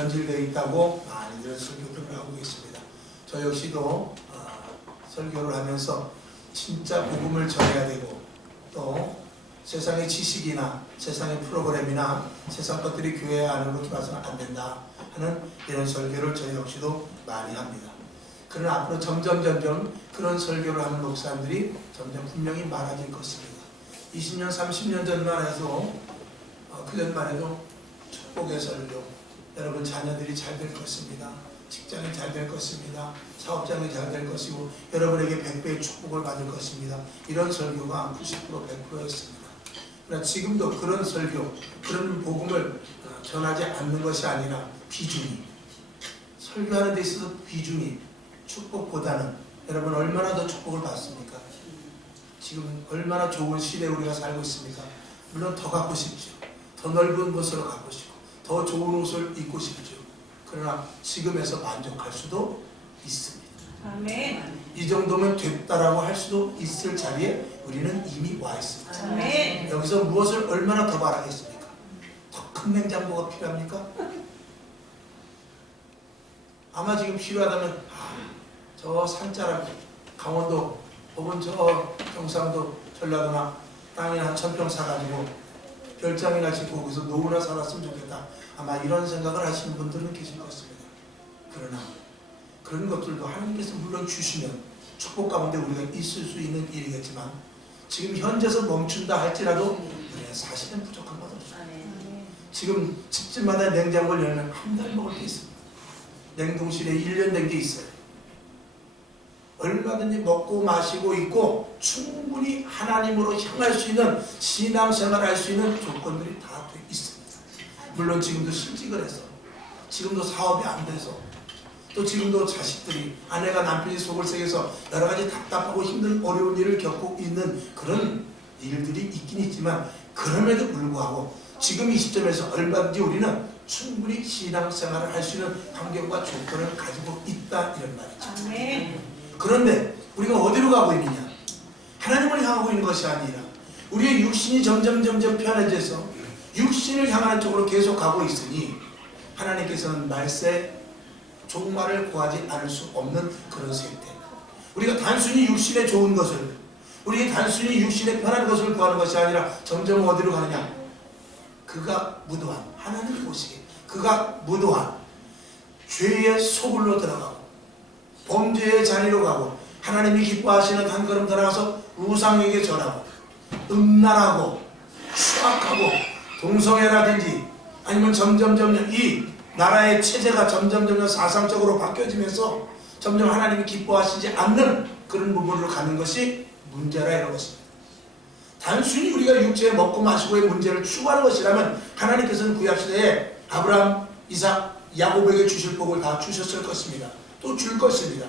변질되어 있다고 많이들 설교를 하고 계십니다. 저 역시도 설교를 하면서 진짜 복음을 전해야 되고 또 세상의 지식이나 세상의 프로그램이나 세상 것들이 교회 안으로 들어와서는 안 된다 하는 이런 설교를 저 역시도 많이 합니다. 그러나 앞으로 점점 그런 설교를 하는 목사님들이 점점 분명히 많아질 것입니다. 20년, 30년 전만 해도 그전만 해도 축복의 설교, 여러분 자녀들이 잘 될 것입니다. 직장이 잘 될 것입니다. 사업장이 잘 될 것이고 여러분에게 100배의 축복을 받을 것입니다. 이런 설교가 90%, 100%였습니다. 그러나 지금도 그런 설교, 그런 복음을 전하지 않는 것이 아니라 비중이, 설교하는 데 있어서 비중이 축복보다는 여러분 얼마나 더 축복을 받습니까? 지금 얼마나 좋은 시대에 우리가 살고 있습니까? 물론 더 갖고 싶죠. 더 넓은 곳으로 가고 싶고 더 좋은 옷을 입고 싶죠. 그러나 지금에서 만족할 수도 있습니다. 아멘. 이 정도면 됐다라고 할 수도 있을 자리에 우리는 이미 와 있습니다. 아멘. 여기서 무엇을 얼마나 더 바라겠습니까? 더 큰 냉장고가 필요합니까? 아마 지금 필요하다면 저 산자락 강원도 혹은 저 경상도 전라도나 땅에 한 1000평 사가지고 별장이나 짓고 거기서 노후나 살았으면 좋겠다. 아마 이런 생각을 하시는 분들은 계실 것입니다. 그러나 그런 것들도 하나님께서 물론 주시면 축복 가운데 우리가 있을 수 있는 일이겠지만 지금 현재서 멈춘다 할지라도 우리는 사실은 부족한 것 없습니다. 지금 집집마다 냉장고를 열면 한 달 먹을 게 있습니다. 냉동실에 1년 된 게 있어요. 얼마든지 먹고 마시고 있고 충분히 하나님으로 향할 수 있는 신앙생활을 할 수 있는 조건들이 다 돼 있습니다. 물론 지금도 실직을 해서 지금도 사업이 안 돼서 또 지금도 자식들이 아내가 남편이 속을 새겨서 여러 가지 답답하고 힘든 어려운 일을 겪고 있는 그런 일들이 있긴 있지만 그럼에도 불구하고 지금 이 시점에서 얼마든지 우리는 충분히 신앙생활을 할 수 있는 환경과 조건을 가지고 있다 이런 말이죠. 아멘. 그런데 우리가 어디로 가고 있느냐? 하나님을 향하고 있는 것이 아니라 우리의 육신이 점점 편해져서 육신을 향하는 쪽으로 계속 가고 있으니 하나님께서는 말세 종말을 구하지 않을 수 없는 그런 상태. 우리가 단순히 육신에 좋은 것을, 우리가 단순히 육신에 편한 것을 구하는 것이 아니라 점점 어디로 가느냐? 그가 무도한, 하나님을 보시기에 그가 무도한 죄의 소굴로 들어가고 범죄의 자리로 가고 하나님이 기뻐하시는 한 걸음 더 나가서 우상에게 절하고 음란하고 추악하고 동성애라든지 아니면 점점 이 나라의 체제가 점점 사상적으로 바뀌어지면서 점점 하나님이 기뻐하시지 않는 그런 부분으로 가는 것이 문제라 이런 것입니다. 단순히 우리가 육체에 먹고 마시고의 문제를 추구하는 것이라면 하나님께서는 구약시대에 아브라함, 이삭, 야곱에게 주실 복을 다 주셨을 것입니다. 또 줄 것입니다.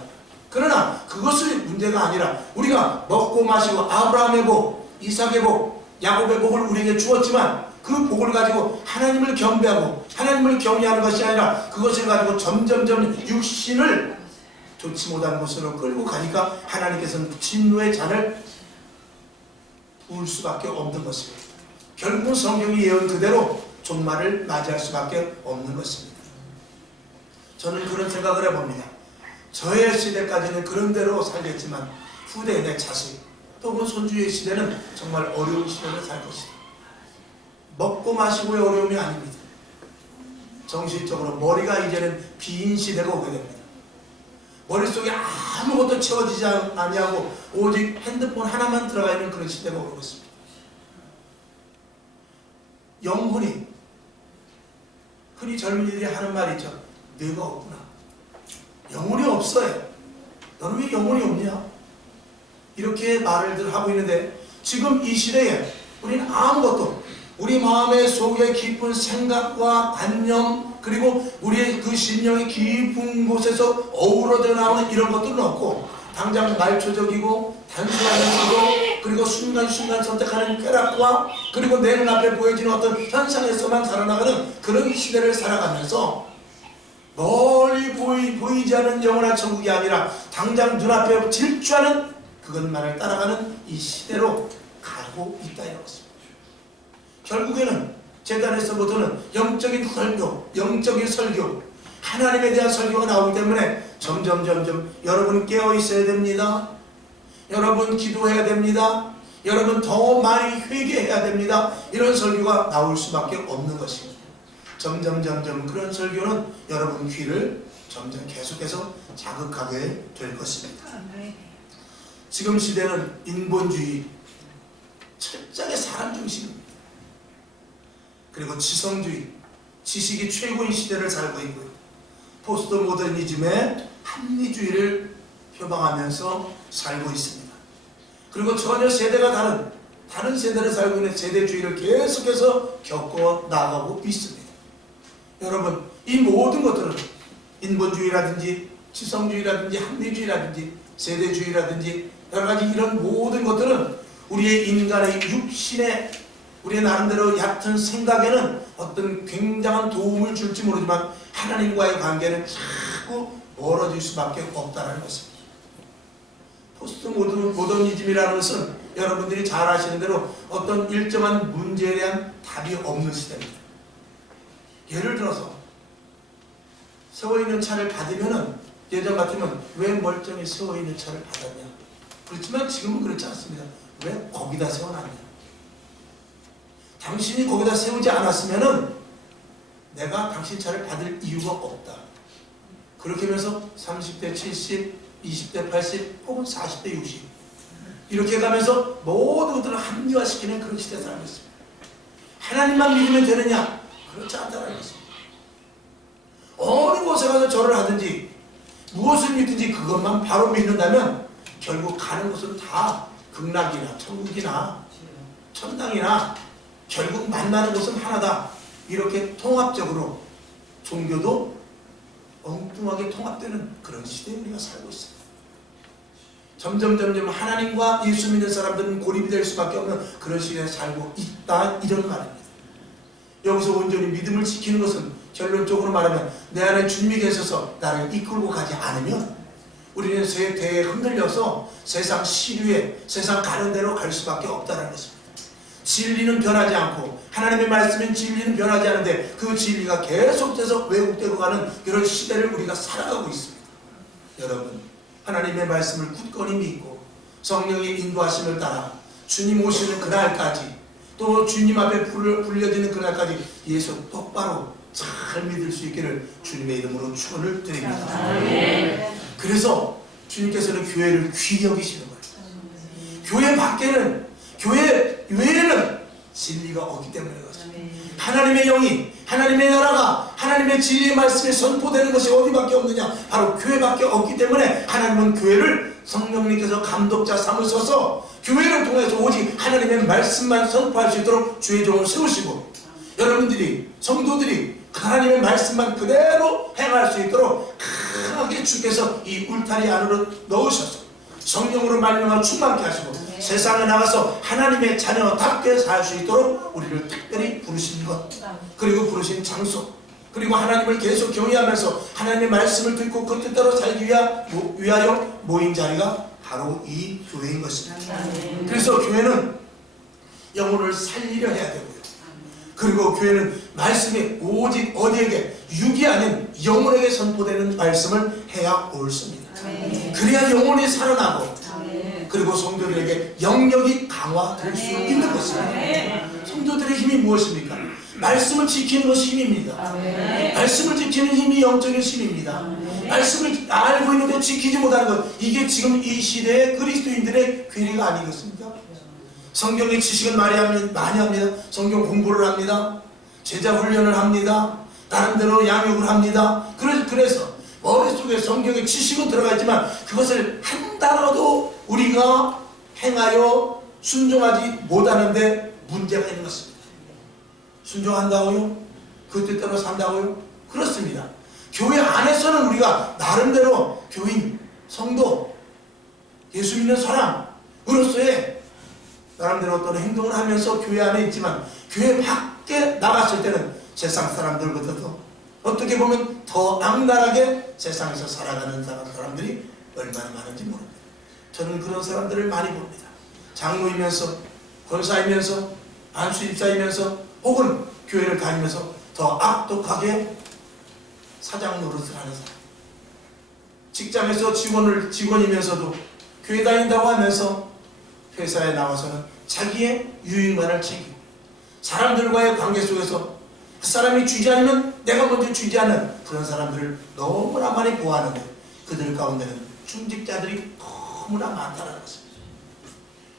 그러나 그것이 문제가 아니라 우리가 먹고 마시고 아브라함의 복, 이삭의 복, 야곱의 복을 우리에게 주었지만 그 복을 가지고 하나님을 경배하고 하나님을 경외하는 것이 아니라 그것을 가지고 점점 육신을 좋지 못한 곳으로 끌고 가니까 하나님께서는 진노의 잔을 부을 수밖에 없는 것입니다. 결국 성경이 예언 그대로 종말을 맞이할 수밖에 없는 것입니다. 저는 그런 생각을 해봅니다. 저의 시대까지는 그런 대로 살겠지만 후대의 내 자식 또는 손주의 시대는 정말 어려운 시대를 살 것이다. 먹고 마시고의 어려움이 아닙니다. 정신적으로 머리가 이제는 빈 시대가 오게 됩니다. 머릿속에 아무것도 채워지지 아니하고 오직 핸드폰 하나만 들어가 있는 그런 시대가 오고 있습니다. 영혼이, 흔히 젊은이들이 하는 말이 있죠. 뇌가 없구나. 영혼이 없어요. 너는 왜 영혼이 없냐? 이렇게 말을 하고 있는데 지금 이 시대에 우리는 아무것도 우리 마음의 속에 깊은 생각과 관념 그리고 우리의 그 심령의 깊은 곳에서 어우러져 나오는 이런 것들은 없고 당장 말초적이고 단순하면서도 그리고 순간순간 선택하는 쾌락과 그리고 내 눈앞에 보여지는 어떤 현상에서만 살아나가는 그런 시대를 살아가면서 멀리 보이지 않는 영원한 천국이 아니라 당장 눈앞에 질주하는 그것만을 따라가는 이 시대로 가고 있다 이런 것입니다. 결국에는 재단에서부터는 영적인 설교, 영적인 설교, 하나님에 대한 설교가 나오기 때문에 점점 여러분 깨어 있어야 됩니다. 여러분 기도해야 됩니다. 여러분 더 많이 회개해야 됩니다. 이런 설교가 나올 수밖에 없는 것입니다. 점점 그런 설교는 여러분 귀를 점점 계속해서 자극하게 될 것입니다. 지금 시대는 인본주의, 철저하게 사람 중심입니다. 그리고 지성주의, 지식이 최고인 시대를 살고 있고요. 포스트 모더니즘의 합리주의를 표방하면서 살고 있습니다. 그리고 전혀 세대가 다른 세대를 살고 있는 세대주의를 계속해서 겪어 나가고 있습니다. 여러분, 이 모든 것들은 인본주의라든지 지성주의라든지 합리주의라든지 세대주의라든지 여러 가지 이런 모든 것들은 우리의 인간의 육신의 우리의 나름대로 얕은 생각에는 어떤 굉장한 도움을 줄지 모르지만 하나님과의 관계는 자꾸 멀어질 수밖에 없다는 것입니다. 포스트 모더니즘이라는 것은 여러분들이 잘 아시는 대로 어떤 일정한 문제에 대한 답이 없는 시대입니다. 예를 들어서 세워있는 차를 받으면은 예전 같으면 왜 멀쩡히 세워있는 차를 받았냐. 그렇지만 지금은 그렇지 않습니다. 왜 거기다 세워놨냐. 당신이 거기다 세우지 않았으면은 내가 당신 차를 받을 이유가 없다. 그렇게 하면서 30대 70, 20대 80, 혹은 40대 60 이렇게 가면서 모든 것들을 합리화시키는 그런 시대에 살고 있습니다. 하나님만 믿으면 되느냐? 그렇지 않다는 것입니다. 어느 곳에 가서 절을 하든지 무엇을 믿든지 그것만 바로 믿는다면 결국 가는 곳은 다 극락이나 천국이나 천당이나 결국 만나는 곳은 하나다. 이렇게 통합적으로 종교도 엉뚱하게 통합되는 그런 시대에 우리가 살고 있습니다. 점점 하나님과 예수 믿는 사람들은 고립이 될 수밖에 없는 그런 시대에 살고 있다, 이런 말입니다. 여기서 온전히 믿음을 지키는 것은 결론적으로 말하면 내 안에 주님이 계셔서 나를 이끌고 가지 않으면 우리는 세대에 흔들려서 세상 시류에 세상 가는 대로 갈 수밖에 없다는 것입니다. 진리는 변하지 않고 하나님의 말씀인 진리는 변하지 않는데 그 진리가 계속해서 왜곡되고 가는 이런 시대를 우리가 살아가고 있습니다. 여러분, 하나님의 말씀을 굳건히 믿고 성령의 인도하심을 따라 주님 오시는 그날까지 또 주님 앞에 불려지는 그날까지 예수 똑바로 잘 믿을 수 있기를 주님의 이름으로 축원을 드립니다. 그래서 주님께서는 교회를 귀히 여기시는 거예요. 교회 밖에는, 교회 외에는 진리가 없기 때문에 그렇습니다. 하나님의 영이, 하나님의 나라가, 하나님의 진리의 말씀이 선포되는 것이 어디밖에 없느냐? 바로 교회밖에 없기 때문에 하나님은 교회를 성령님께서 감독자 삼으셔서 교회를 통해서 오직 하나님의 말씀만 선포할 수 있도록 주의 종을 세우시고 여러분들이, 성도들이 하나님의 말씀만 그대로 행할 수 있도록 강하게 주께서 이 울타리 안으로 넣으셔서 성령으로 말미암아 충만케 하시고 세상에 나가서 하나님의 자녀답게 살 수 있도록 우리를 특별히 부르신 것, 그리고 부르신 장소, 그리고 하나님을 계속 경외하면서 하나님의 말씀을 듣고 그 뜻대로 살기 위하여 모인 자리가 바로 이 교회인 것입니다. 그래서 교회는 영혼을 살리려 해야 되고요. 그리고 교회는 말씀이 오직 어디에게, 육이 아닌 영혼에게 선포되는 말씀을 해야 옳습니다. 그래야 영혼이 살아나고 그리고 성도들에게 영역이 강화될 수 있는 것입니다. 성도들의 힘이 무엇입니까? 말씀을 지키는 것이 힘입니다. 말씀을 지키는 힘이 영적인 힘입니다. 말씀을 알고 있는데 지키지 못하는 것, 이게 지금 이 시대의 그리스도인들의 괴리가 아니겠습니까? 성경의 지식은 많이 합니다. 성경 공부를 합니다. 제자 훈련을 합니다. 나름대로 양육을 합니다. 그래서 머릿속에 성경의 지식은 들어가 있지만 그것을 한 단어도 우리가 행하여 순종하지 못하는데 문제가 있는 것입니다. 순종한다고요? 그 뜻대로 산다고요? 그렇습니다. 교회 안에서는 우리가 나름대로 교인, 성도, 예수 믿는 사람으로서의 나름대로 어떤 행동을 하면서 교회 안에 있지만 교회 밖에 나갔을 때는 세상 사람들보다도 어떻게 보면 더 악랄하게 세상에서 살아가는 사람들이 얼마나 많은지 모릅니다. 저는 그런 사람들을 많이 봅니다. 장로이면서, 권사이면서, 안수입사이면서, 혹은 교회를 다니면서 더 악독하게 사장 노릇을 하는 사람, 직장에서 직원이면서도 교회 다닌다고 하면서 회사에 나와서는 자기의 유익만을 챙기고 사람들과의 관계 속에서 그 사람이 주지 않으면 내가 먼저 주지 않는 그런 사람들을 너무나 많이 보아하는데 그들 가운데는 중직자들이 너무나 많다는 것입니다.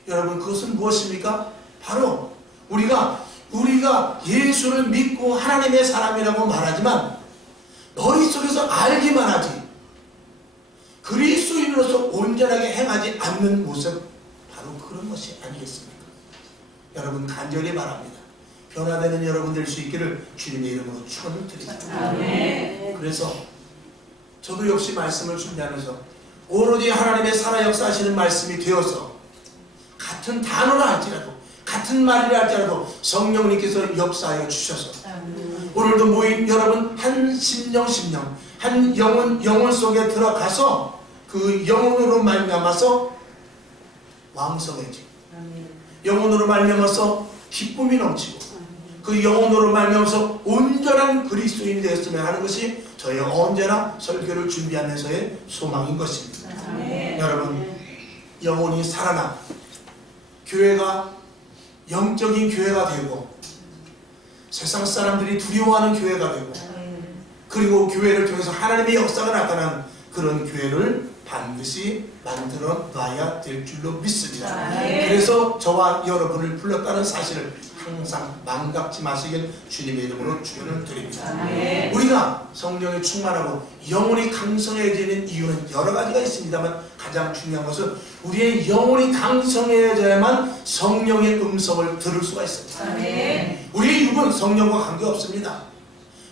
여러분, 그것은 무엇입니까? 바로 우리가 예수를 믿고 하나님의 사람이라고 말하지만 머릿속에서 알기만 하지 그리스도인으로서 온전하게 행하지 않는 모습, 바로 그런 것이 아니겠습니까? 여러분, 간절히 바랍니다. 변화되는 여러분 될 수 있기를 주님의 이름으로 축원을 드립니다. 그래서 저도 역시 말씀을 준비하면서 오로지 하나님의 살아 역사하시는 말씀이 되어서 같은 단어라 할지라도 같은 말이라 할지라도 성령님께서 역사하여 주셔서 오늘도 모인 여러분 한 심령 한 영혼 속에 들어가서 그 영혼으로 말미암아서 왕성해지고 영혼으로 말미암아서 기쁨이 넘치고 그 영혼으로 말미암아서 온전한 그리스도인이 되었으면 하는 것이 저희 언제나 설교를 준비하면서의 소망인 것입니다. 여러분, 영혼이 살아나 교회가 영적인 교회가 되고 세상 사람들이 두려워하는 교회가 되고 그리고 교회를 통해서 하나님의 역사가 나타나는 그런 교회를 반드시 만들어 놔야 될 줄로 믿습니다. 그래서 저와 여러분을 불렀다는 사실을 항상 망각지 마시길 주님의 이름으로 축원을 드립니다. 우리가 성령에 충만하고 영혼이 강성해지는 이유는 여러 가지가 있습니다만 가장 중요한 것은 우리의 영혼이 강성해져야만 성령의 음성을 들을 수가 있습니다. 우리의 육은 성령과 관계없습니다.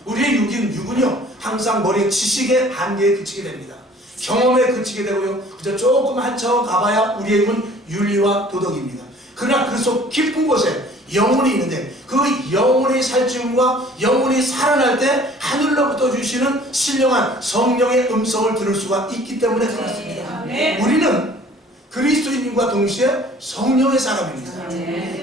우리의 육은요 항상 머리의 지식의 한계에 그치게 됩니다. 경험에 그치게 되고요, 그저 조금 한참 가봐야 우리의 육은 윤리와 도덕입니다. 그러나 그 속 깊은 곳에 영혼이 있는데 그 영혼의 살찌움과 영혼이 살아날 때 하늘로부터 주시는 신령한 성령의 음성을 들을 수가 있기 때문에 그렇습니다. 우리는 그리스도인과 동시에 성령의 사람입니다.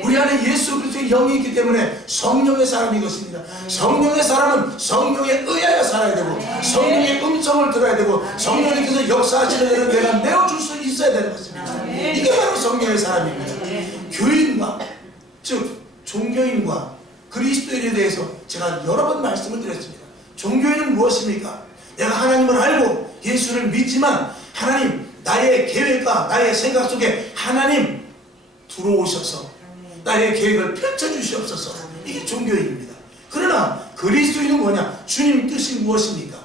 우리 안에 예수 그리스도의 영이 있기 때문에 성령의 사람인 것입니다. 성령의 사람은 성령에 의하여 살아야 되고 성령의 음성을 들어야 되고 성령님께서 역사하시는 일을 내가 내어줄 수 있어야 되는 것입니다. 이게 바로 성령의 사람입니다. 교인과 즉 종교인과 그리스도인에 대해서 제가 여러 번 말씀을 드렸습니다. 종교인은 무엇입니까? 내가 하나님을 알고 예수를 믿지만 하나님, 나의 계획과 나의 생각 속에 하나님 들어오셔서 나의 계획을 펼쳐주시옵소서. 이게 종교인입니다. 그러나 그리스도인은 뭐냐? 주님 뜻이 무엇입니까?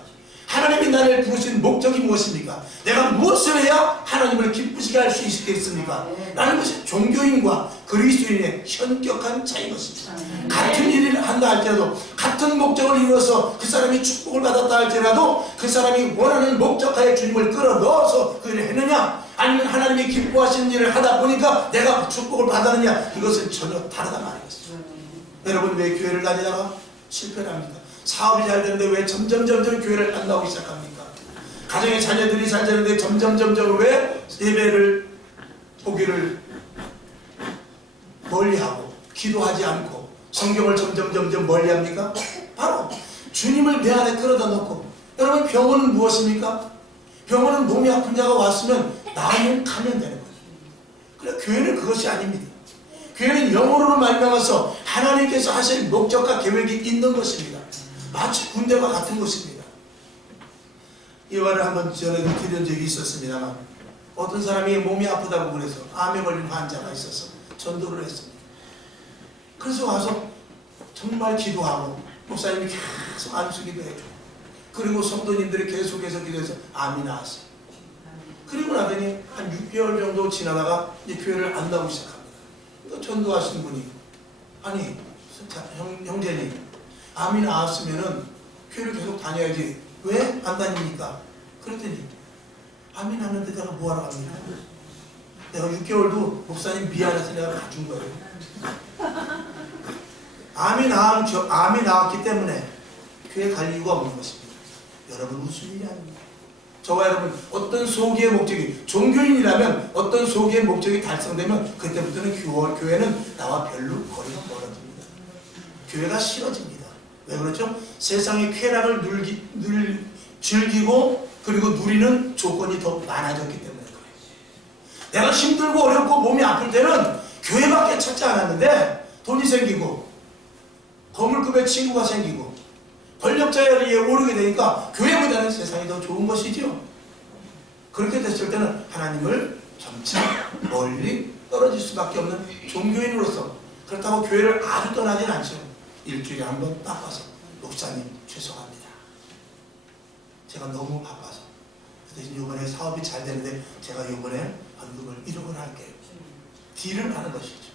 하나님이 나를 부르신 목적이 무엇입니까? 내가 무엇을 해야 하나님을 기쁘시게 할 수 있겠습니까? 라는 것이 종교인과 그리스도인의 현격한 차이인 것입니다. 같은 일을 한다 할지라도 같은 목적을 이루어서 그 사람이 축복을 받았다 할지라도 그 사람이 원하는 목적하에 주님을 끌어넣어서 그 일을 했느냐 아니면 하나님이 기뻐하시는 일을 하다 보니까 내가 축복을 받았느냐, 이것은 전혀 다르다 말이겠습니다. 여러분, 왜 교회를 다니다가 실패를 합니까? 사업이 잘 되는데 왜 점점 교회를 안 나오기 시작합니까? 가정의 자녀들이 잘 되는데 점점 왜 예배를 보기를 멀리하고 기도하지 않고 성경을 점점 멀리합니까? 바로 주님을 내 안에 끌어다 놓고. 여러분, 병원은 무엇입니까? 병원은 몸이 아픈 자가 왔으면 나으면 가면 되는 거죠. 그래, 교회는 그것이 아닙니다. 교회는 영으로 말미암아서 하나님께서 하실 목적과 계획이 있는 것입니다. 마치 군대와 같은 것입니다. 이 말을 한번 전에도 드린 적이 있었습니다만 어떤 사람이 몸이 아프다고 그래서 암에 걸린 환자가 있어서 전도를 했습니다. 그래서 와서 정말 기도하고 목사님이 계속 안수기도 해주고 그리고 성도님들이 계속해서 기도해서 암이 나았어요. 그리고 나더니 한 6개월 정도 지나다가 이제 교회를 안 나오기 시작합니다. 또 전도하신 분이 아니 형제님, 암이 나았으면은 교회를 계속 다녀야지 왜 안 다닙니까? 그랬더니 암이 났는데 내가 뭐하러 갑니까? 내가 6개월도 목사님 미안해서 내가 가준 거예요. 암이 나왔기 때문에 교회 갈 이유가 없는 것입니다. 여러분, 무슨 일이 아닙니다. 저와 여러분, 어떤 소기의 목적이, 종교인이라면 어떤 소기의 목적이 달성되면 그때부터는 교회는 나와 별로 거리가 멀어집니다. 교회가 싫어집니다. 왜 그렇죠? 세상의 쾌락을 즐기고 그리고 누리는 조건이 더 많아졌기 때문에 그래요. 내가 힘들고 어렵고 몸이 아플 때는 교회밖에 찾지 않았는데 돈이 생기고 거물급의 친구가 생기고 권력자리에 오르게 되니까 교회보다는 세상이 더 좋은 것이죠. 그렇게 됐을 때는 하나님을 점차 멀리 떨어질 수밖에 없는 종교인으로서, 그렇다고 교회를 아주 떠나진 않죠. 일주일에 한 번 딱 와서 목사님 죄송합니다. 제가 너무 바빠서. 대신 이번에 사업이 잘 되는데 제가 이번에 헌금을 1억을 할게요. 딜을 하는 것이죠.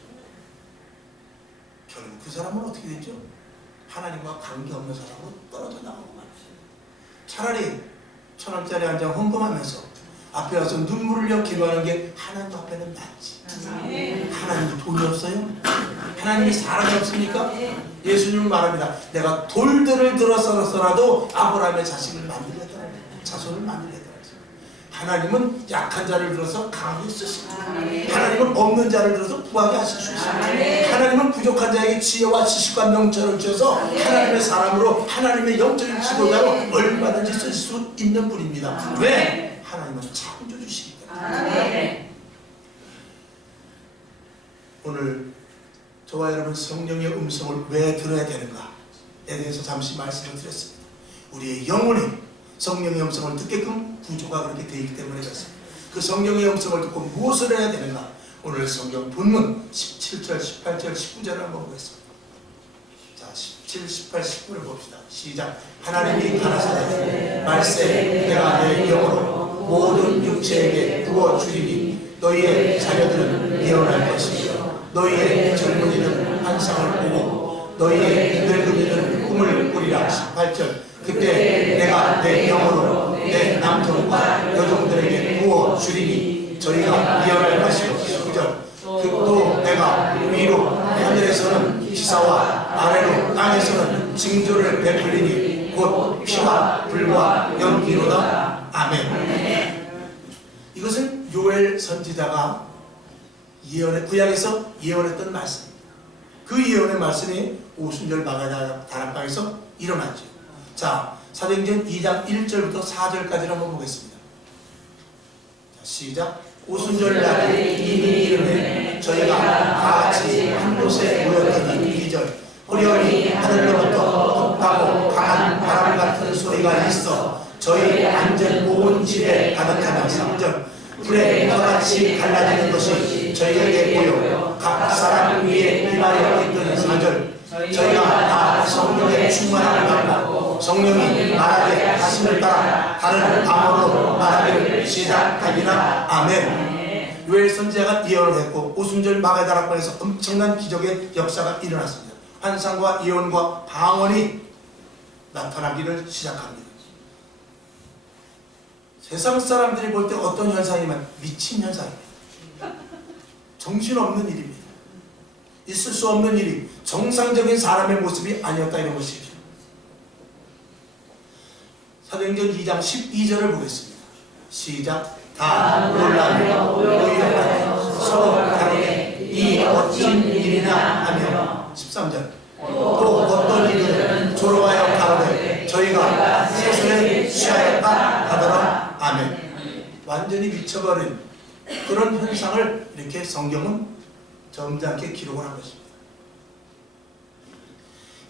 결국 그 사람은 어떻게 되죠? 하나님과 관계없는 사람으로 떨어져 나가고 말이죠. 차라리 1,000원짜리 한 장 헌금하면서 앞에 와서 눈물을 흘려 기도하는 게 하나님 앞에는 낫지. 하나님이 돈이 없어요? 하나님이 사랑이 없습니까? 예수님은 말합니다. 내가 돌들을 들어서라도 아브라함의 자식을 만들겠다. 자손을 만들겠다. 하나님은 약한 자를 들어서 강하게 쓰시고, 하나님은 없는 자를 들어서 부하게 하실 수 있습니다. 하나님은 부족한 자에게 지혜와 지식과 명철을 주셔서 하나님의 사람으로, 하나님의 영적인 지도자로 얼마든지 쓸 수 있는 분입니다. 왜? 하나님은 창조주시기 때문에. 오늘 저와 여러분 성령의 음성을 왜 들어야 되는가에 대해서 잠시 말씀을 드렸습니다. 우리의 영혼이 성령의 음성을 듣게끔 구조가 그렇게 되어 있기 때문에 그렇습니다. 그 성령의 음성을 듣고 무엇을 해야 되는가? 오늘 성경 본문 17절, 18절, 19절을 한번 보겠습니다. 자, 17, 18, 19를 봅시다. 시작. 하나님이 가라사대 말세 내가 내 영으로 모든 육체에게 부어주리니 너희의 자녀들은 예언할 것이요 너희의 젊은이는 환상을 보고 너희의 늙은이는 꿈을 꾸리라. 18절. 그때 내가 내 영으로 내 남종과 여종들에게 부어주리니 저희가 예언할 것이요. 19절. 또 내가 위로 하늘에서는 기사와 아래로 땅에서는 징조를 베풀리니 곧 피와 불과 연기로다. 아멘. 이것은 요엘 선지자가 구약에서 예언했던 말씀입니다. 그 예언의 말씀이 오순절 마가 다락방에서 일어났죠. 자, 사도행전 2장 1절부터 4절까지 한번 보겠습니다. 자, 시작. 오순절 날에 이미 이르매 저희가 다 같이 한 곳에 모였더니 2절. 호련히 하늘로부터 덥하고 강한 바람 같은 소리가 있어 저희 앉은 온 집에 가득하며. 3절. 불에 터같이 갈라지는 것이 저희에게 보여 각 사람 위에 임하여 있더니. 4절. 저희가 다 성령의 충만함을 받고 성령이 말하게 하심을 따라 다른 암호로 말하기를 시작하리라. 아멘. 요엘 선지자가 예언을 했고 오순절 마가다락방에서 엄청난 기적의 역사가 일어났습니다. 환상과 예언과 방언이 나타나기를 시작합니다. 세상 사람들이 볼 때 어떤 현상이면 미친 현상입니다. 정신없는 일입니다. 있을 수 없는 일이, 정상적인 사람의 모습이 아니었다 이런 것이죠. 사도행전 2장 12절을 보겠습니다. 시작. 다 놀라며 모여하며 서로 다르게 이 어찌 일이냐 하며. 13절. 또 어떤 이들은 조롱하여 가로되 저희가 세술에 취하였다 하더라. 아멘. 완전히 미쳐버린 그런 현상을 이렇게 성경은 점잖게 기록을 한 것입니다.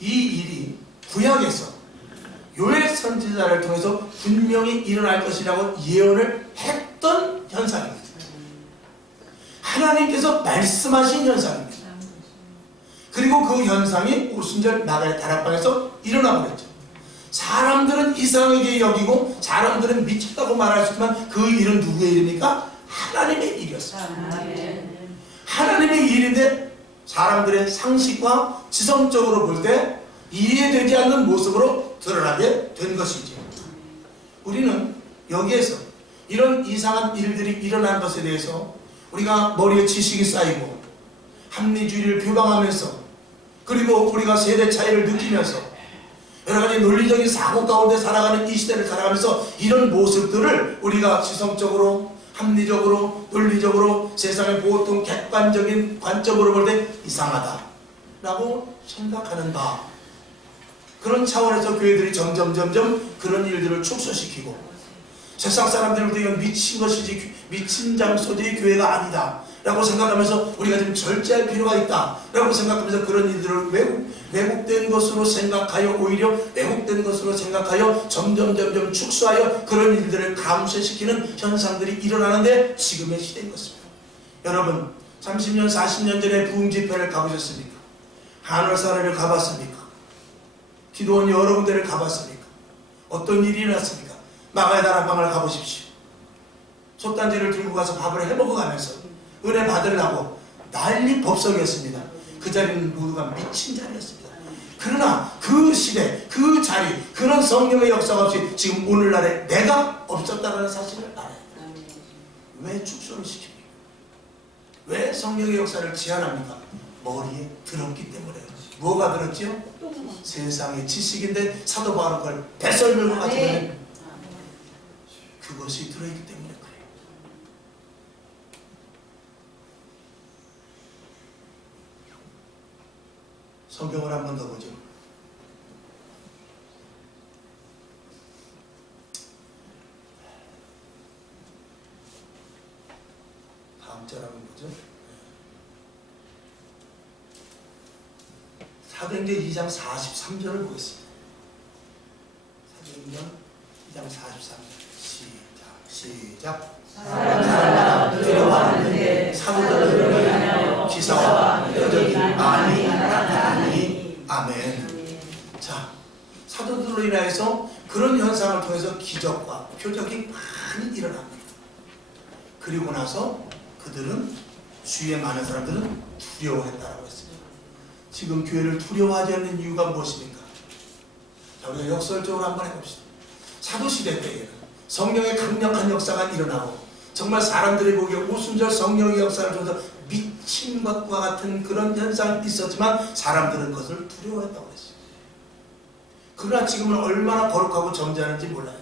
이 일이 구약에서 요엘 선지자를 통해서 분명히 일어날 것이라고 예언을 했던 현상입니다. 하나님께서 말씀하신 현상입니다. 그리고 그 현상이 오순절 마가의 다락방에서 일어나 버렸죠. 사람들은 이상하게 여기고 사람들은 미쳤다고 말할 수 있지만 그 일은 누구의 일입니까? 하나님의 일이었어요. 하나님의 일인데 사람들의 상식과 지성적으로 볼 때 이해되지 않는 모습으로 드러나게 된 것이죠. 우리는 여기에서 이런 이상한 일들이 일어난 것에 대해서 우리가 머리에 지식이 쌓이고 합리주의를 표방하면서 그리고 우리가 세대 차이를 느끼면서 여러가지 논리적인 사고 가운데 살아가는 이 시대를 살아가면서 이런 모습들을 우리가 지성적으로 합리적으로 논리적으로 세상의 보통 객관적인 관점으로 볼 때 이상하다, 라고 생각하는가? 그런 차원에서 교회들이 점점 그런 일들을 축소시키고, 세상 사람들을 보기에 미친 것이지, 미친 장소지 교회가 아니다 라고 생각하면서 우리가 좀 절제할 필요가 있다 라고 생각하면서 그런 일들을 왜곡된 것으로 생각하여, 오히려 왜곡된 것으로 생각하여 점점 축소하여 그런 일들을 감소시키는 현상들이 일어나는데 지금의 시대인 것입니다. 여러분, 30년 40년 전에 부흥 집회를 가보셨습니까? 한월사례를 가봤습니까? 기도원 여러 군데를 가봤습니까? 어떤 일이 일어났습니까? 마가의 다락방을 가보십시오. 솥단지를 들고 가서 밥을 해먹어가면서 은혜 받으려고 난리 법석이었습니다. 그 자리는 모두가 미친 자리였습니다. 그러나 그 시대, 그 자리, 그런 성령의 역사가 없이 지금 오늘날에 내가 없었다는 사실을 알아야 돼요. 왜 축소를 시킵니까? 왜 성령의 역사를 제한합니까? 머리에 들었기 때문에. 뭐가 들었지요? 세상의 지식인데 사도 바울은 그걸 배설물과 같이 그것이 들어있기 때문에 그래요. 성경을 한 번 더 보죠. 다음 절 한번 보죠. 사도행전 2장 43절을 보겠습니다. 사도행전 2장 43절 시작. 사람 들어왔는데 사도들을 기사와 표적이 많이 나타나니 아멘. 자, 사도들로 인하여서 그런 현상을 통해서 기적과 표적이 많이 일어납니다. 그리고 나서 그들은, 주위에 많은 사람들은 두려워했다라고 했습니다. 지금 교회를 두려워하지 않는 이유가 무엇입니까? 자, 우리가 역설적으로 한번 해봅시다. 사도시대 때에는 성령의 강력한 역사가 일어나고 정말 사람들이 보기에 오순절 성령의 역사를 통해서 미친 것과 같은 그런 현상이 있었지만 사람들은 그것을 두려워했다고 했어요. 그러나 지금은 얼마나 거룩하고 점잖은지 몰라요.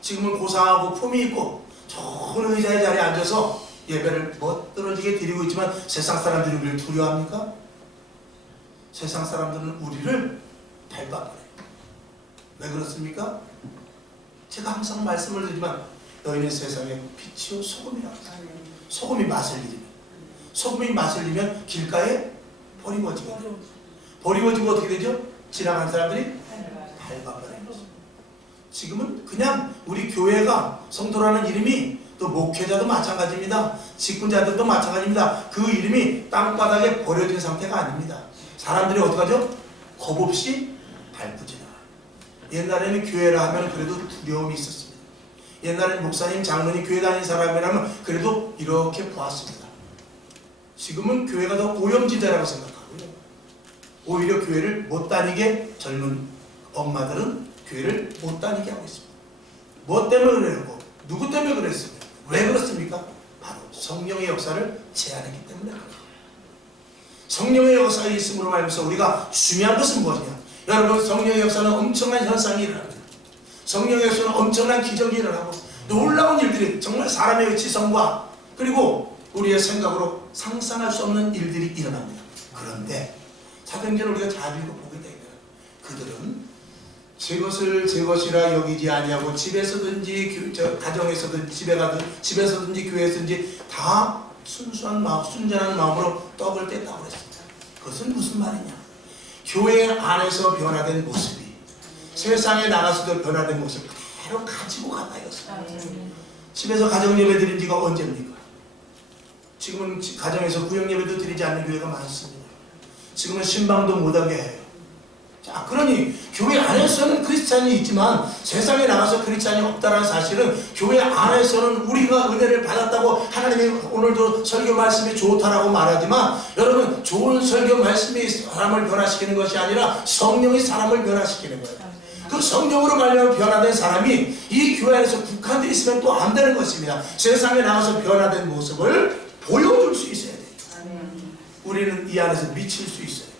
지금은 고상하고 품이 있고 좋은 의자의 자리에 앉아서 예배를 멋들어지게 드리고 있지만 세상 사람들이 우리를 두려워합니까? 세상 사람들은 우리를 밟아버려요. 왜 그렇습니까? 제가 항상 말씀을 드리지만 너희는 세상의 빛이요 소금이라고 했어요. 소금이 맛을 잃으면, 소금이 맛을 잃으면 길가에 버리워지고, 버리워지고 어떻게 되죠? 지나가는 사람들이 밟아버려요. 지금은 그냥 우리 교회가, 성도라는 이름이, 또 목회자도 마찬가지입니다. 직분자들도 마찬가지입니다. 그 이름이 땅바닥에 버려진 상태가 아닙니다. 사람들이 어떡하죠? 겁없이 밟고 지나가요. 옛날에는 교회라 하면 그래도 두려움이 있었습니다. 옛날에는 목사님, 장로님, 교회 다니는 사람이라면 그래도 이렇게 보았습니다. 지금은 교회가 더 오염지대라고 생각하고요. 오히려 교회를 못 다니게, 젊은 엄마들은 교회를 못 다니게 하고 있습니다. 뭐 때문에 그러고, 누구 때문에 그랬습니까? 왜 그렇습니까? 바로 성령의 역사를 제한했기 때문에 그렇습니다. 성령의 역사가 있음으로 말미암아서 우리가 중요한 것은 무엇이냐? 여러분, 성령의 역사는 엄청난 현상이 일어납니다. 성령의 역사는 엄청난 기적이 일어나고 놀라운 일들이, 정말 사람의 지성과 그리고 우리의 생각으로 상상할 수 없는 일들이 일어납니다. 그런데 사도행전을 우리가 잘 읽어보게 되면 그들은 제 것을 제 것이라 여기지 아니하고 집에서든지 가정에서든지 집에서든지 교회에서든지 다 순수한 마음, 순전한 마음으로 떡을 뗐다고 했습니다. 그것은 무슨 말이냐? 교회 안에서 변화된 모습이 세상에 나가서도 변화된 모습을 그대로 가지고 간다 이것입니다. 집에서 가정 예배 드린 지가 언제입니까? 지금은 가정에서 구역 예배도 드리지 않는 교회가 많습니다. 지금은 신방도 못하게 해요. 자, 그러니 교회 안에서는 크리스찬이 있지만 세상에 나가서 크리스찬이 없다는 사실은 교회 안에서는 우리가 은혜를 받았다고 하나님이 오늘도 설교 말씀이 좋다라고 말하지만, 여러분, 좋은 설교 말씀이 사람을 변화시키는 것이 아니라 성령이 사람을 변화시키는 거예요. 그 성령으로 말미암아 변화된 사람이 이 교회 안에서 국한되어 있으면 또 안 되는 것입니다. 세상에 나가서 변화된 모습을 보여줄 수 있어야 돼요. 우리는 이 안에서 미칠 수 있어요.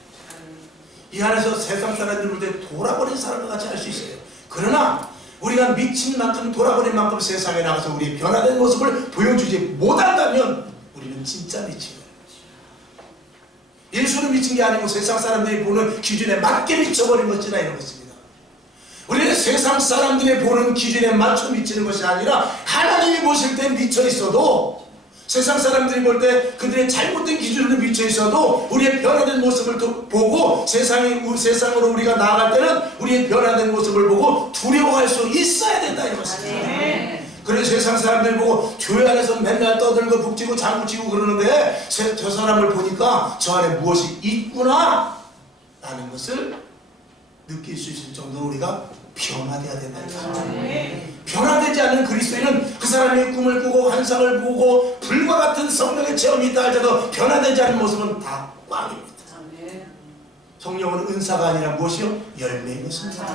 이 안에서 세상 사람들을 볼 때 돌아버린 사람과 같이 할 수 있어요. 그러나 우리가 미친 만큼, 돌아버린 만큼 세상에 나가서 우리의 변화된 모습을 보여주지 못한다면 우리는 진짜 미친 거예요. 예수를 미친 게 아니고 세상 사람들이 보는 기준에 맞게 미쳐버린 것이라 이런 것입니다. 우리는 세상 사람들이 보는 기준에 맞춰 미치는 것이 아니라 하나님이 보실 때 미쳐 있어도, 세상 사람들이 볼 때 그들의 잘못된 기준으로 미쳐 있어도 우리의 변화된 모습을 보고 세상으로 우리가 나아갈 때는 우리의 변화된 모습을 보고 두려워할 수 있어야 된다 이 것입니다. 그래서 세상 사람들 보고 교회 안에서 맨날 떠들고 북치고 장구치고 그러는데 저 사람을 보니까 저 안에 무엇이 있구나 라는 것을 느낄 수 있을 정도로 우리가 변화되어야 된다. 변화되지 않는 그리스도인은 그 사람이 꿈을 꾸고 환상을 보고 불과 같은 성령의 체험이 있다 할지라도 변화되지 않는 모습은 다 꽝입니다. 성령은 은사가 아니라 무엇이요? 열매인 것입니다.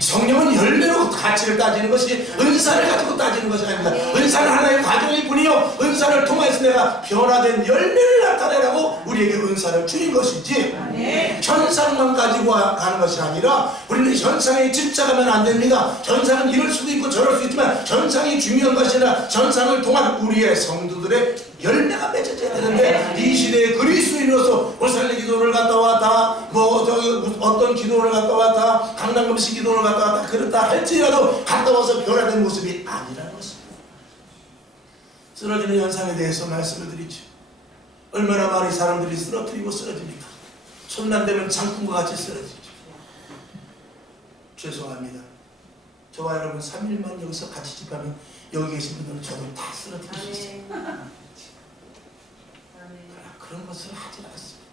성령은 열매로 가치를 따지는 것이 은사를 가지고 따지는 것이 아닙니다. 은사는 하나의 과정일 뿐이요, 은사를 통해서 내가 변화된 열매를 나타내라고 우리에게 은사를 주인 것이지 현상만 가지고 가는 것이 아니라 우리는 현상에 집착하면 안 됩니다. 현상은 이럴 수도 있고 저럴 수 있지만 현상이 중요한 것이 아니라 현상을 통한 우리의 성도들의 열매가 맺어져야 되는데, 이 시대에 그리스도인으로서 오살리 기도를 갔다 왔다, 어떤 기도를 갔다 왔다, 강남금식 기도를 갔다 왔다 그렇다 할지라도 갔다 와서 변화된 모습이 아니라는 것입니다. 쓰러지는 현상에 대해서 말씀을 드리죠. 얼마나 많은 사람들이 쓰러뜨리고 쓰러집니까? 손난 되면 장풍과 같이 쓰러지죠. 죄송합니다. 저와 여러분 3일만 여기서 같이 집하면 여기 계신 분들은 저도 다 쓰러뜨릴 수 있어요. 그런 것을 하지 않습니다.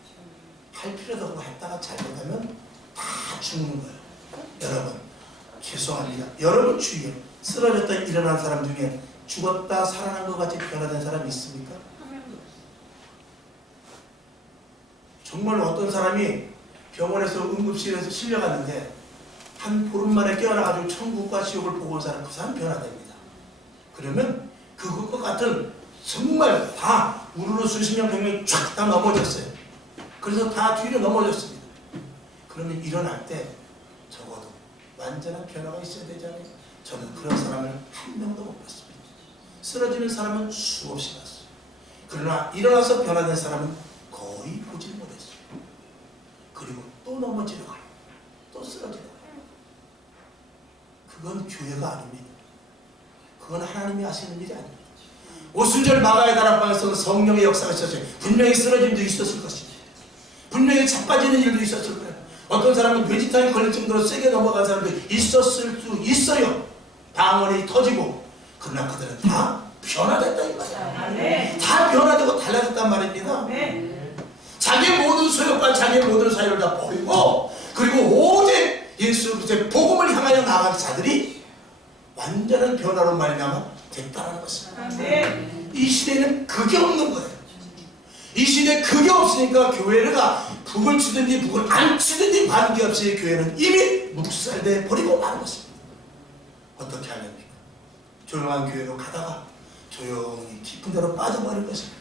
할 필요도 없고 했다가 잘못하면 다 죽는 거예요. 여러분 죄송합니다. 여러분 주위에 쓰러졌다 일어난 사람 중에 죽었다 살아난 것 같이 변화된 사람이 있습니까? 정말 어떤 사람이 병원에서 응급실에서 실려갔는데 한 보름 만에 깨어나가지고 천국과 지옥을 보고 온 사람, 그 사람 변화됩니다. 그러면 그것과 같은 정말 다 우르르 수십 명, 100명이 쫙 다 넘어졌어요. 그래서 다 뒤로 넘어졌습니다. 그러면 일어날 때 적어도 완전한 변화가 있어야 되잖아요. 저는 그런 사람을 한 명도 못 봤습니다. 쓰러지는 사람은 수없이 봤어요. 그러나 일어나서 변화된 사람은 거의 보질 못했어요. 그리고 또 넘어지러 가요. 또 쓰러지러 가요. 그건 교회가 아닙니다. 그건 하나님이 하시는 일이 아닙니다. 오순절 마가의 다락방에서는 성령의 역사가 있었어요. 분명히 쓰러짐도 있었을 것입니다. 분명히 자빠지는 일도 있었을 거예요. 어떤 사람은 뇌지탕이 걸릴 정도로 세게 넘어간 사람도 있었을 수 있어요. 방언이 터지고. 그러나 그들은 다 변화됐다 이 말이에요. 다 변화되고 달라졌단 말입니다. 자기 모든 소욕과 자기 모든 사유를 다 버리고, 그리고 오직 예수 그리스도의 복음을 향하여 나아간 자들이 완전한 변화로 말미암아 됐다는 것입니다. 이 시대에는 그게 없는 거예요. 이 시대에 그게 없으니까 교회가 북을 치든지 북을 안 치든지 관계없이 교회는 이미 묵살돼 버리고 마는 것입니다. 어떻게 하렵니까? 조용한 교회로 가다가 조용히 깊은 데로 빠져버릴 것입니다.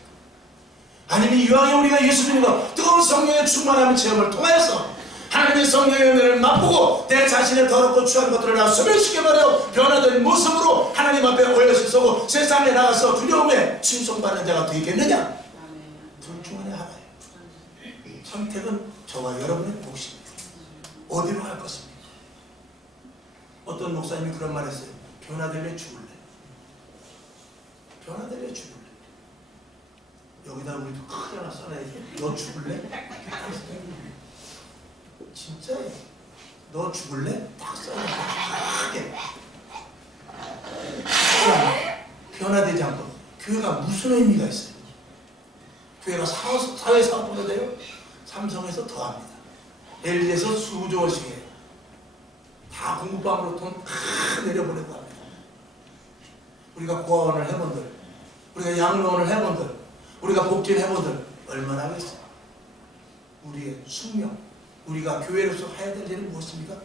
아니면 이왕에 우리가 예수님과 뜨거운 성령의 충만함의 체험을 통해서 하나님의 성령의 은혜를 맛보고 내 자신의 더럽고 추한 것들을 다 소멸시켜버려 변화된 모습으로 하나님 앞에 오여시 서고 세상에 나가서 두려움에 칭송받는 자가 되겠느냐? 둘 중 하나예요. 선택은 저와 여러분의 몫입니다. 어디로 갈 것입니까? 어떤 목사님이 그런 말 했어요. 변화될래 죽을래? 변화될래 죽을래? 여기다 우리도 크게 하나 써놔야지. 너 죽을래? 진짜예요. 너 죽을래? 딱 써놔야 크게. 변화되지 않고 교회가 무슨 의미가 있어요? 교회가 사회사업보다 돼요? 삼성에서 더합니다. LG에서 수조 원씩 해요. 다 공부방으로 돈 다 내려보내고 합니다. 우리가 고아원을 해본들, 우리가 양로원을 해본들, 우리가 복지를 해본들 얼마나 하겠어요? 우리의 숙명, 우리가 교회로서 해야 될 일은 무엇입니까?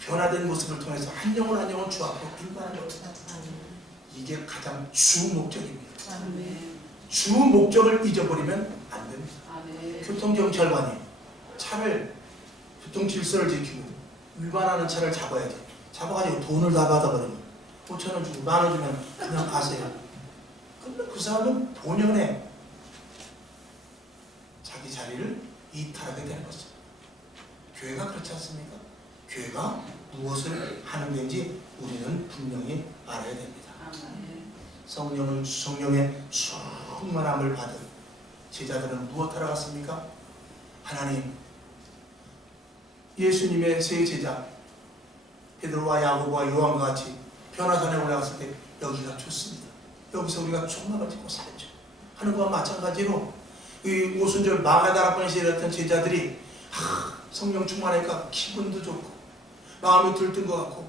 변화된 모습을 통해서 한 영혼 한 영혼 주 앞으로 인도하는 것. 이게 가장 주 목적입니다. 주 목적을 잊어버리면 안 됩니다. 교통경찰관이 차를, 교통질서를 지키고 위반하는 차를 잡아야지. 잡아가지고 돈을 다 받아버리면 5,000원 주고 10,000원 주면 그냥 가세요. 근데 그 사람은 본연의 자기 자리를 이탈하게 되는 것입니다. 교회가 그렇지 않습니까? 교회가 무엇을 하는 데인지 우리는 분명히 알아야 됩니다. 성령의 충만함을 받은 제자들은 무엇하러 갔습니까? 하나님, 예수님의 세 제자 베드로와 야고보와 요한과 같이 변화산에 올라갔을 때 여기가 좋습니다. 여기서 우리가 총막을 짚고 살죠 하는 것과 마찬가지로 이 오순절 마가다락방에서 일했던 제자들이 성령 충만하니까 기분도 좋고 마음이 들뜬 것 같고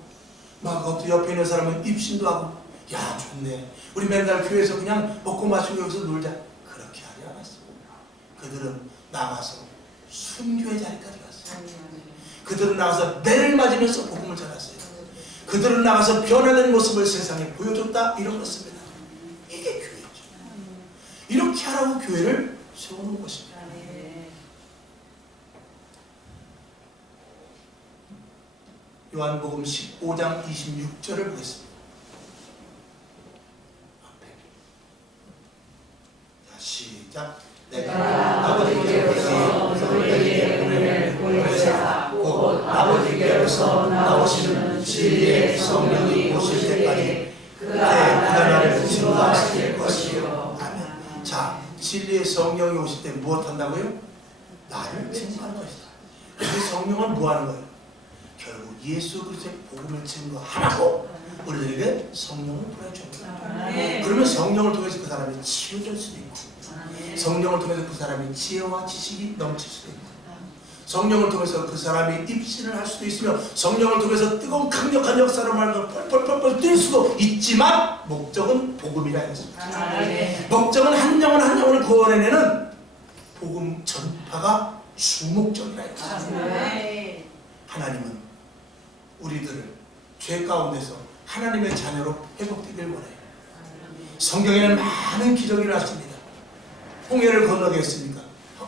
막 어떤 옆에 있는 사람은 입신도 하고 야 좋네 우리 맨날 교회에서 그냥 먹고 마시고 여기서 놀자 그렇게 하지 않았습니다. 그들은 나가서 순교의 자리까지 갔어요. 그들은 나가서 매를 맞으면서 복음을 전했어요. 그들은 나가서 변화된 모습을 세상에 보여줬다 이런 것입니다. 이게 교회죠. 이렇게 하라고 교회를 세워놓은 것입니다. 요한복음 15장 26절을 보겠습니다. 자, 시작. 내가 아버지께로서 너희에게 은혜를 보내사 곧 아버지께로서 나오시는 진리의 성령이 오실 때까지 그가 나를 증거하실 것이요. 아멘. 자, 진리의 성령이 오실 때 무엇 한다고요? 나를 증거하는 것이다. 그 성령은 뭐 하는 거예요? 결국 예수 그리스도의 복음을 증거하라고 우리들에게 성령을 보내줍니다. 그러면 성령을 통해서 그 사람이 치유될 수도 있고 성령을 통해서 그 사람이 지혜와 지식이 넘칠 수도 있고 성령을 통해서 그 사람이 입신을 할 수도 있으며 성령을 통해서 뜨거운 강력한 역사로 말하면 펄펄펄펄 뛸 수도 있지만 목적은 복음이라 했습니다. 목적은 한 영혼을 구원해내는 복음 전파가 주목적이라 했습니다. 하나님은 우리들을 죄 가운데서 하나님의 자녀로 회복되길 원해요. 성경에는 많은 기적이 일어났습니다. 홍해를 건너게 했습니까?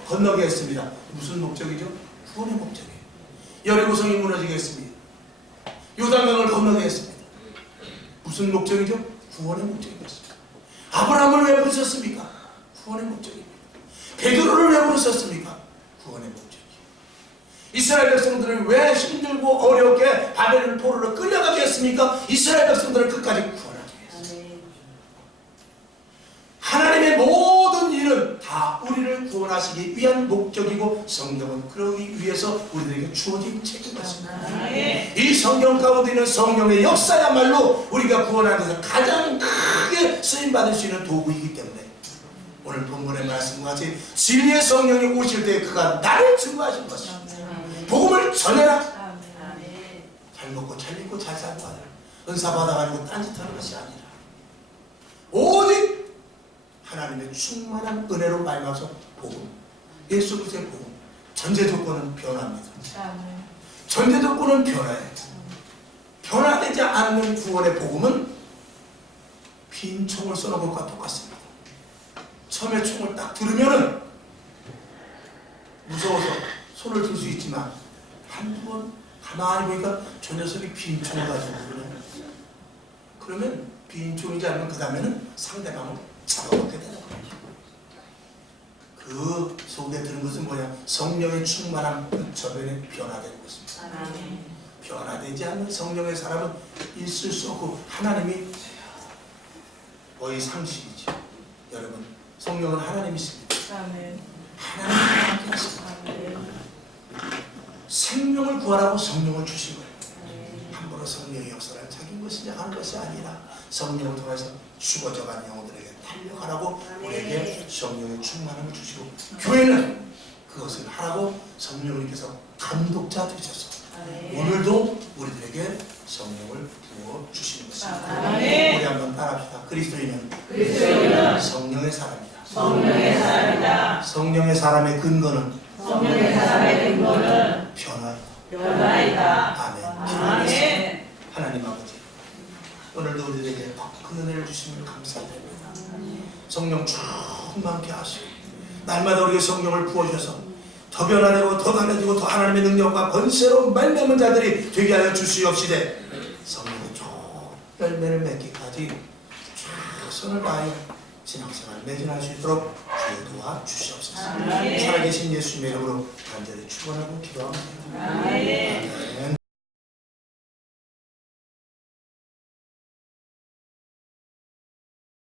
건너게 했습니다. 무슨 목적이죠? 구원의 목적이에요. 여리고성이 무너지게 했습니다. 요단강을 건너게 했습니다. 무슨 목적이죠? 구원의 목적이었습니다. 아브라함을 왜 부르셨습니까? 구원의 목적입니다. 베드로를 왜 부르셨습니까? 구원의 목적이에요. 이스라엘 백성들을 왜 힘들고 어렵게 바벨론 포로로 끌려가게 했습니까? 이스라엘 백성들을 끝까지 구원하기 위해서. 하나님의 모든 일은 다 우리를 구원하시기 위한 목적이고 성경은 그러기 위해서 우리들에게 주어진 책임입니다. 이 성경 가운데 있는 성령의 역사야말로 우리가 구원하기 위해서 가장 크게 쓰임받을 수 있는 도구이기 때문에 오늘 본문의 말씀과 같이 진리의 성령이 오실 때 그가 나를 증거하실 것입니다. 복음을 전해라. 잘 먹고 잘 입고 잘 살고 하라. 은사 받아가지고 딴짓하는 것이 아니라 오직 하나님의 충만한 은혜로 말미암아서 복음, 예수 그리스도의 복음, 전제 조건은 변합니다. 전제 조건은 변화예요. 변화되지 않는 구원의 복음은 빈 총을 쏘는 것과 똑같습니다. 처음에 총을 딱 들으면은 무서워서 손을 들 수 있지만 한두 번 가만히 보니까 저 녀석이 빈 총을 가지고 그러면 빈 총이지 않으면 그 다음에는 상대방을 잡아먹게 되는 거예요. 그 속에 드는 것은 뭐냐? 성령의 충만한 그 저변에 변화되는 것입니다. 변화되지 않는 성령의 사람은 있을 수 없고 하나님이 거의 상식이죠. 여러분, 성령은 하나님이십니다. 하나님이 함께 하십니다. 생명을 구하라고 성령을 주신 거예요. 함부로 성령의 역사를 자기 것이냐 하는 것이 아니라 성령을 통해서 죽어져간 영혼들에게 달려가라고 우리에게 성령의 충만함을 주시고 교회는 그것을 하라고 성령님께서 감독자 되셔서 오늘도 우리들에게 성령을 부어주시는 것입니다. 우리 한번 따라합시다. 그리스도인은 성령의 사람이다. 성령의 사람의 근거는 변화이다. 아멘. 하나님 아버지, 오늘도 우리에게 더 큰 은혜를 주시면 감사드립니다. 성령 충만케 하시고 날마다 우리에게 성령을 부어주셔서 더 변화되고 더 달라지고 더 하나님의 능력과 권세로 말미암은 자들이 되게 하여 주시옵시되 성령의 좋은 열매를 맺기까지 최선을 다하여 신앙생활을 매진할 수 있도록 도와 주시옵소서. 아멘. 살아계신 예수님의 이름으로 간절히 축원하고 기도합니다. 아멘.